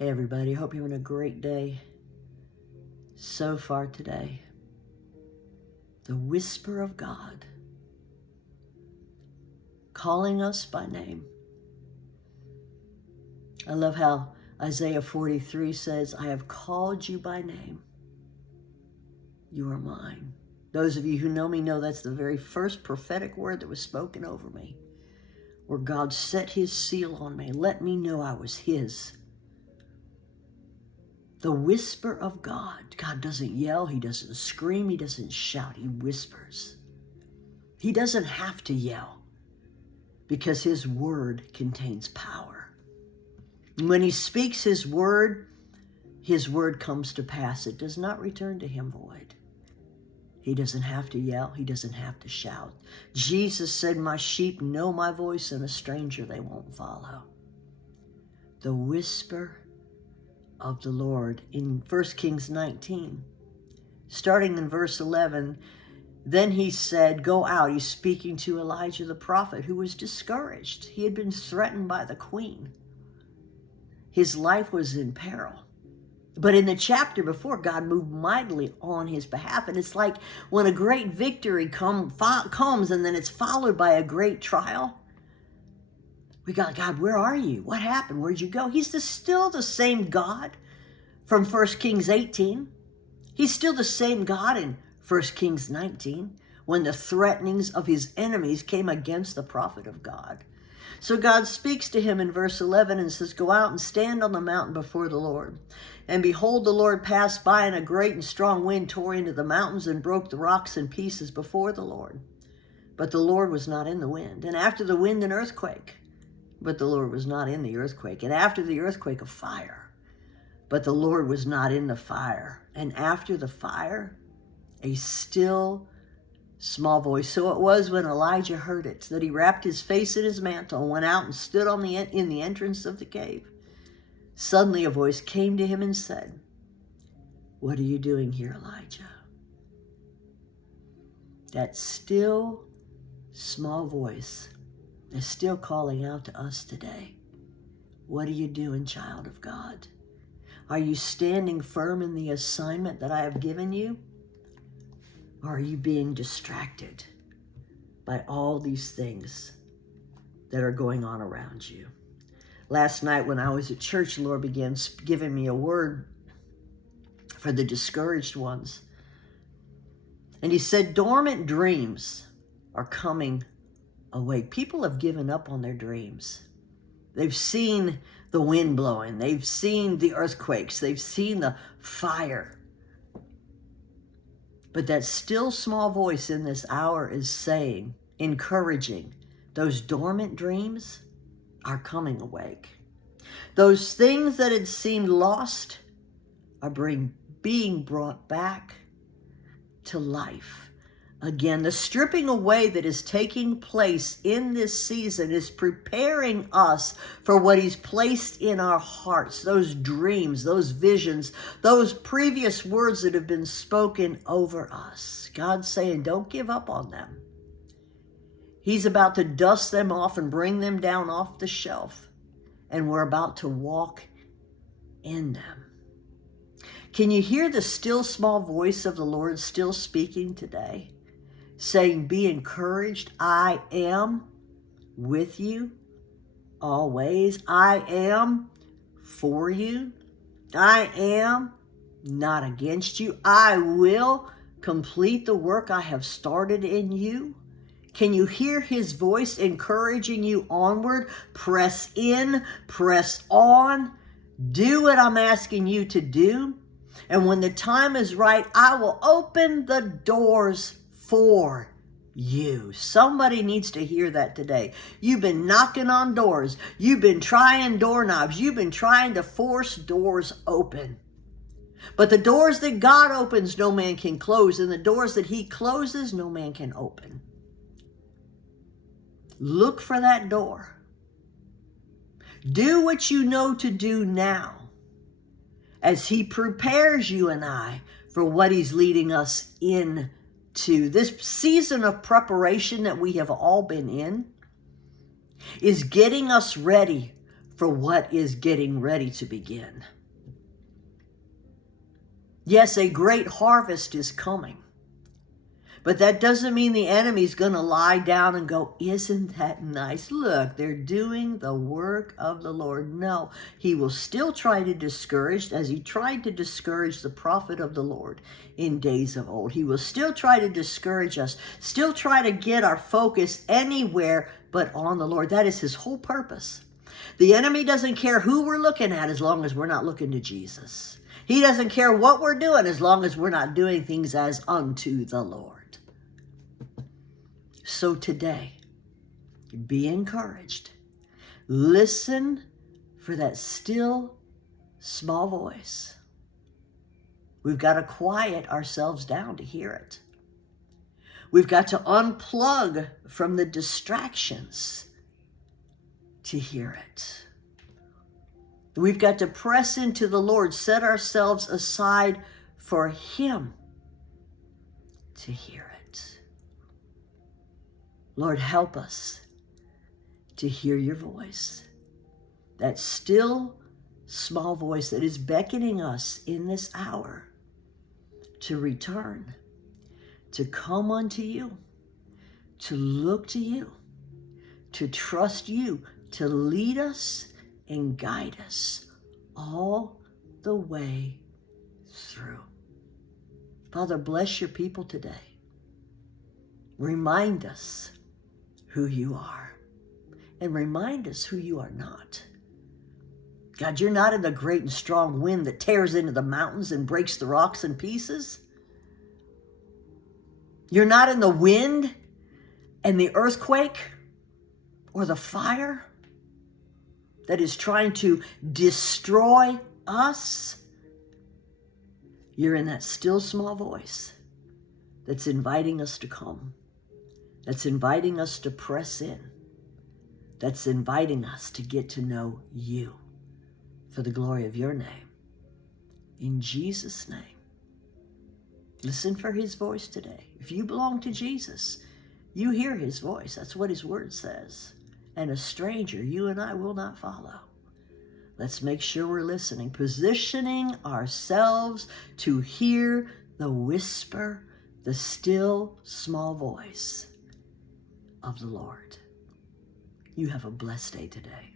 Hey everybody, hope you're having a great day so far today. The whisper of God calling us by name. I love how Isaiah 43 says, I have called you by name. You are mine. Those of you who know me know that's the very first prophetic word that was spoken over me, where God set his seal on me, let me know I was his. The whisper of God. God doesn't yell, he doesn't scream, he doesn't shout, he whispers. He doesn't have to yell because his word contains power. And when he speaks his word comes to pass. It does not return to him void. He doesn't have to yell, he doesn't have to shout. Jesus said, my sheep know my voice, and a stranger they won't follow. The whisper of the Lord. In 1 Kings 19, starting in verse 11, then he said, go out. He's speaking to Elijah the prophet, who was discouraged. He had been threatened by the queen. His life was in peril. But in the chapter before, God moved mightily on his behalf. And it's like when a great victory comes and then it's followed by a great trial. We got, God, where are you? What happened? Where'd you go? He's still the same God from 1 Kings 18. He's still the same God in 1 Kings 19, when the threatenings of his enemies came against the prophet of God. So God speaks to him in verse 11 and says, go out and stand on the mountain before the Lord. And behold, the Lord passed by, and a great and strong wind tore into the mountains and broke the rocks in pieces before the Lord. But the Lord was not in the wind. And after the wind, an earthquake. But the Lord was not in the earthquake. And after the earthquake, a fire. But the Lord was not in the fire. And after the fire, a still small voice. So it was when Elijah heard it, that he wrapped his face in his mantle and went out and stood in the entrance of the cave. Suddenly a voice came to him and said, what are you doing here, Elijah? That still small voice is still calling out to us today. What are you doing, child of God? Are you standing firm in the assignment that I have given you? Or are you being distracted by all these things that are going on around you? Last night when I was at church, the Lord began giving me a word for the discouraged ones. And he said, dormant dreams are coming awake. People have given up on their dreams. They've seen the wind blowing. They've seen the earthquakes. They've seen the fire. But that still small voice in this hour is saying, encouraging, those dormant dreams are coming awake. Those things that had seemed lost are being brought back to life. Again, the stripping away that is taking place in this season is preparing us for what he's placed in our hearts, those dreams, those visions, those previous words that have been spoken over us. God's saying, don't give up on them. He's about to dust them off and bring them down off the shelf, and we're about to walk in them. Can you hear the still small voice of the Lord still speaking today? Saying, be encouraged. I am with you always. I am for you. I am not against you. I will complete the work I have started in you. Can you hear his voice encouraging you onward? Press in, press on. Do what I'm asking you to do. And when the time is right, I will open the doors for you. Somebody needs to hear that today. You've been knocking on doors. You've been trying doorknobs. You've been trying to force doors open. But the doors that God opens, no man can close. And the doors that he closes, no man can open. Look for that door. Do what you know to do now as he prepares you and I for what he's leading us into. This season of preparation that we have all been in is getting us ready for what is getting ready to begin. Yes, a great harvest is coming. But that doesn't mean the enemy's going to lie down and go, isn't that nice? Look, they're doing the work of the Lord. No, he will still try to discourage, as he tried to discourage the prophet of the Lord in days of old. He will still try to discourage us, still try to get our focus anywhere but on the Lord. That is his whole purpose. The enemy doesn't care who we're looking at as long as we're not looking to Jesus. He doesn't care what we're doing as long as we're not doing things as unto the Lord. So today, be encouraged. Listen for that still, small voice. We've got to quiet ourselves down to hear it. We've got to unplug from the distractions to hear it. We've got to press into the Lord, set ourselves aside for him to hear it. Lord, help us to hear your voice, that still small voice that is beckoning us in this hour to return, to come unto you, to look to you, to trust you, to lead us and guide us all the way through. Father, bless your people today. Remind us who you are, and remind us who you are not. God, you're not in the great and strong wind that tears into the mountains and breaks the rocks in pieces. You're not in the wind and the earthquake or the fire that is trying to destroy us. You're in that still small voice that's inviting us to come, that's inviting us to press in, that's inviting us to get to know you for the glory of your name. In Jesus' name. Listen for his voice today. If you belong to Jesus, you hear his voice. That's what his word says. And a stranger you and I will not follow. Let's make sure we're listening, positioning ourselves to hear the whisper, the still small voice of the Lord. You have a blessed day today.